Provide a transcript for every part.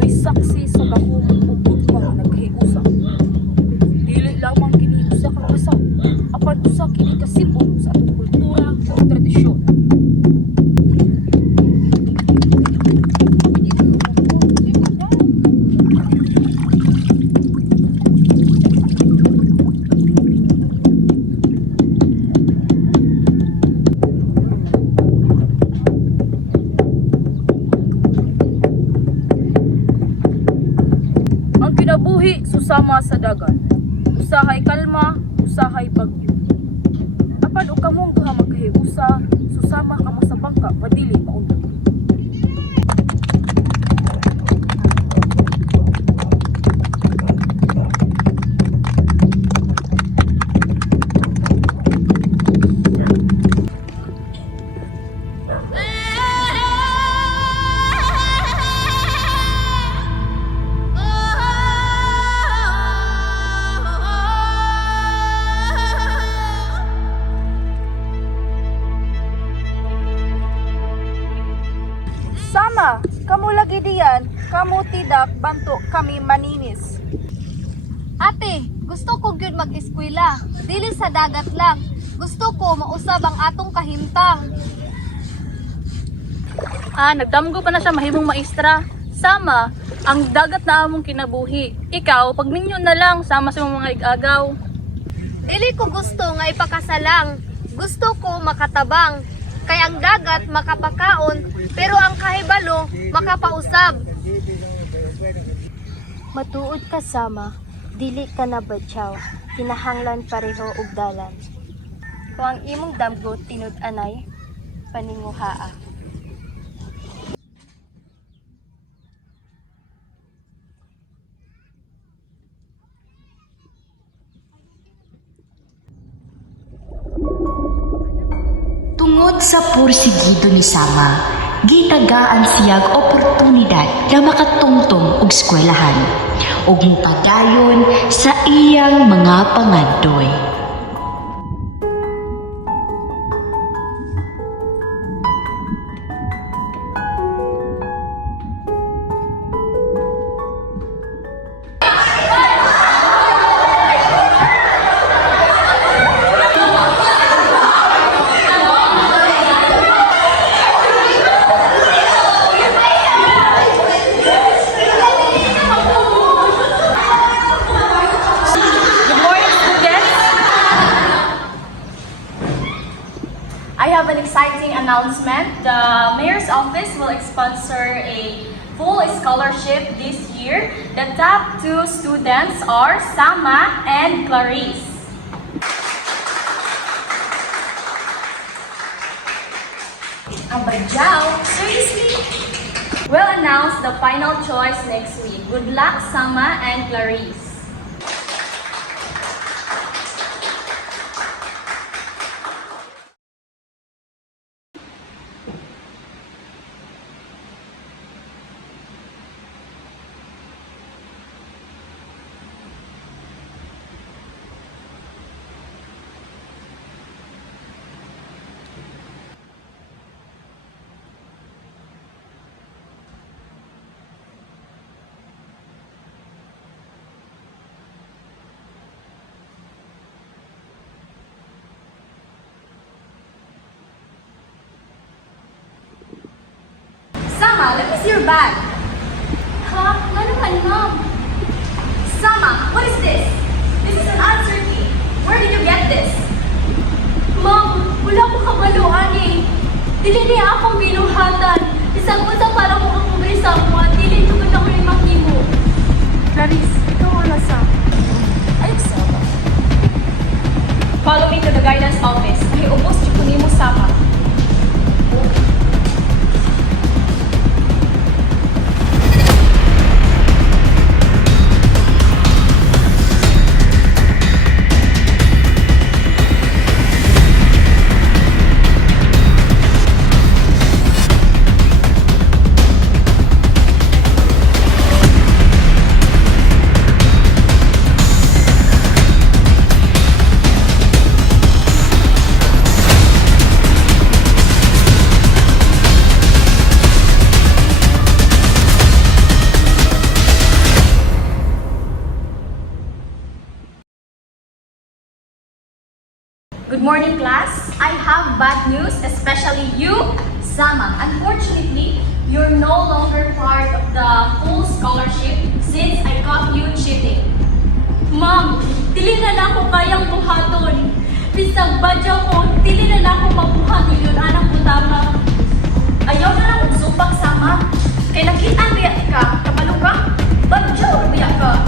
Ako'y saksi sa dahong ugod nga naghiusa. Dili lamang kini usa ka kasaw, apan usa kini ka simbolo sa atong kultura o tradisyon. Ang kinabuhi susama sa dagat. Usahay kalma, usahay bagyo. Apan o kamong duha magkahiusa, susama kamo sa bangka, madili maundag. Sama, kamo lagi diyan, kamo tidak bantu kami maninis. Ate, gusto ko gyud mag-eskwela. Dili sa dagat lang. Gusto ko mausab ang atong kahimtang. Nagdamgo pa na siya mahimong maestra. Sama, ang dagat na among kinabuhi. Ikaw, pagminyo na lang, sama sa mga igagaw. Dili ko gusto nga ipakasalang. Gusto ko makatabang. Kay ang dagat makapakaon, pero ang kahibalo makapausab. Matuod ka sama, dili ka na badyaw, kinahanglan pareho og dalan. Kung ang imong damgo tinud-anay, paninguhaa. Tungod sa pursigido ni Sama, gitagaan siyag oportunidad na makatungtong og eskwelahan ug mupadayon sa iyang mga pangadtoy. I have an exciting announcement. The Mayor's Office will sponsor a full scholarship this year. The top 2 students are Sama and Clarice. Abadjaw, seriously? We'll announce the final choice next week. Good luck, Sama and Clarice. Sama, let me see your bag. Ha? Nga naman, ma'am. Sama, what is this? This is an answer key. Where did you get this? Ma'am, wala ko kabaluan eh. Dili niya akong binuhatan. Isang usa para mo akong sa mo. Dili ko na ko yung makimo. Clarice, ikaw wala sa... Ay, Sama. Follow me to the guidance office. Ay, ubos ko nimo Sama. Good morning, class. I have bad news, especially you, Sama. Unfortunately, you're no longer part of the full scholarship since I caught you cheating. Ma'am, dili na ako kayang buhaton. Bisag badyaw ko, dili na ako mabuhaton yun, anang putama. Ayaw na lang magsubak, Sama. Kay nakita biya ka, kapalo ka, badyaw biya ka.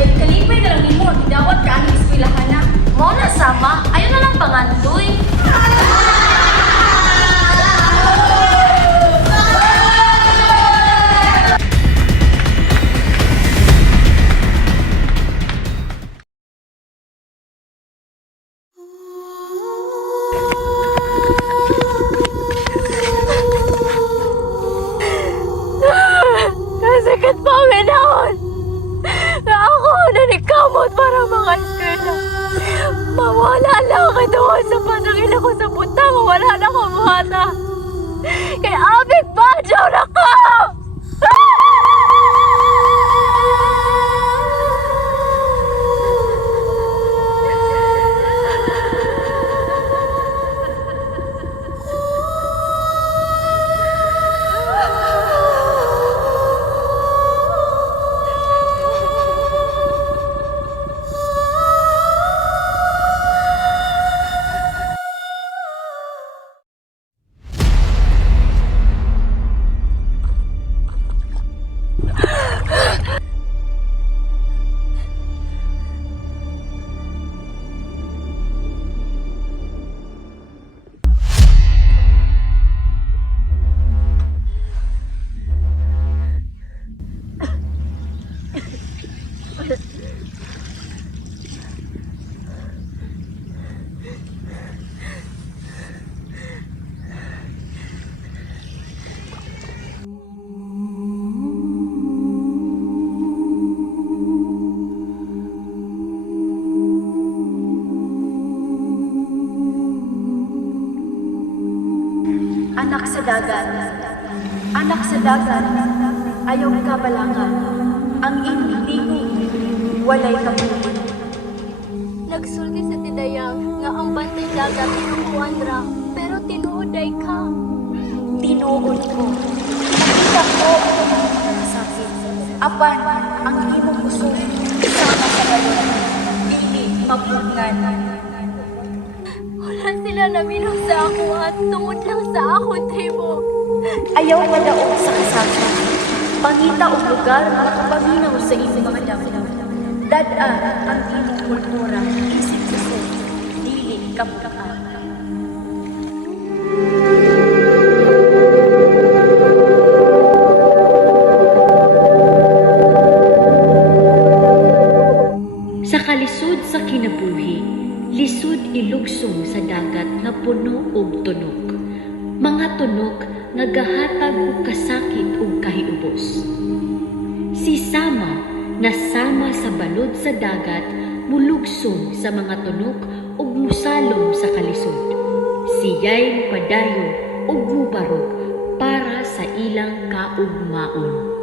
Kay kalipay na lang nimo, idawat ka ang eskwelahan na. Mo na, Sama, ayaw na lang pangandoy. Nasakit pa ang minahon na ako nanikamot para makaskala. Mawala lang ako doon sa pasangin ako sa puta. Mawala na ako buhata. Kaya abig badyaw na ko! Anak sa dagat, anak sa dagat, ayaw ka balangan, ang inyong ligo, walay kabuti. Nagsulti sa tidayang nga ang bantay dagat tinukuan ra, pero tinuoday ka. Tinuod ko, nakita ko ang sakit, apan ang imong puso, sama sa balon, dili mapugnan. Wala sila naminong sa ako at tungod lang sa akong tribo. Ayaw madaog sa kasasa, pangita o lugar makapaminaw sa imong mga dami. Dad-an ang imong kultura, isip puso, dili kabukaan. Sa kalisod sa kinabuhi, lisod ilugsong sa dagat nga puno og tunok. Mga tunok nga gahatag og kasakit ug kahiubos. Si Sama nasama sa balod sa dagat, mulugsong sa mga tunok ug musalom sa kalisod. Siya'y padayon ug mubarog para sa ilang kaugmaon.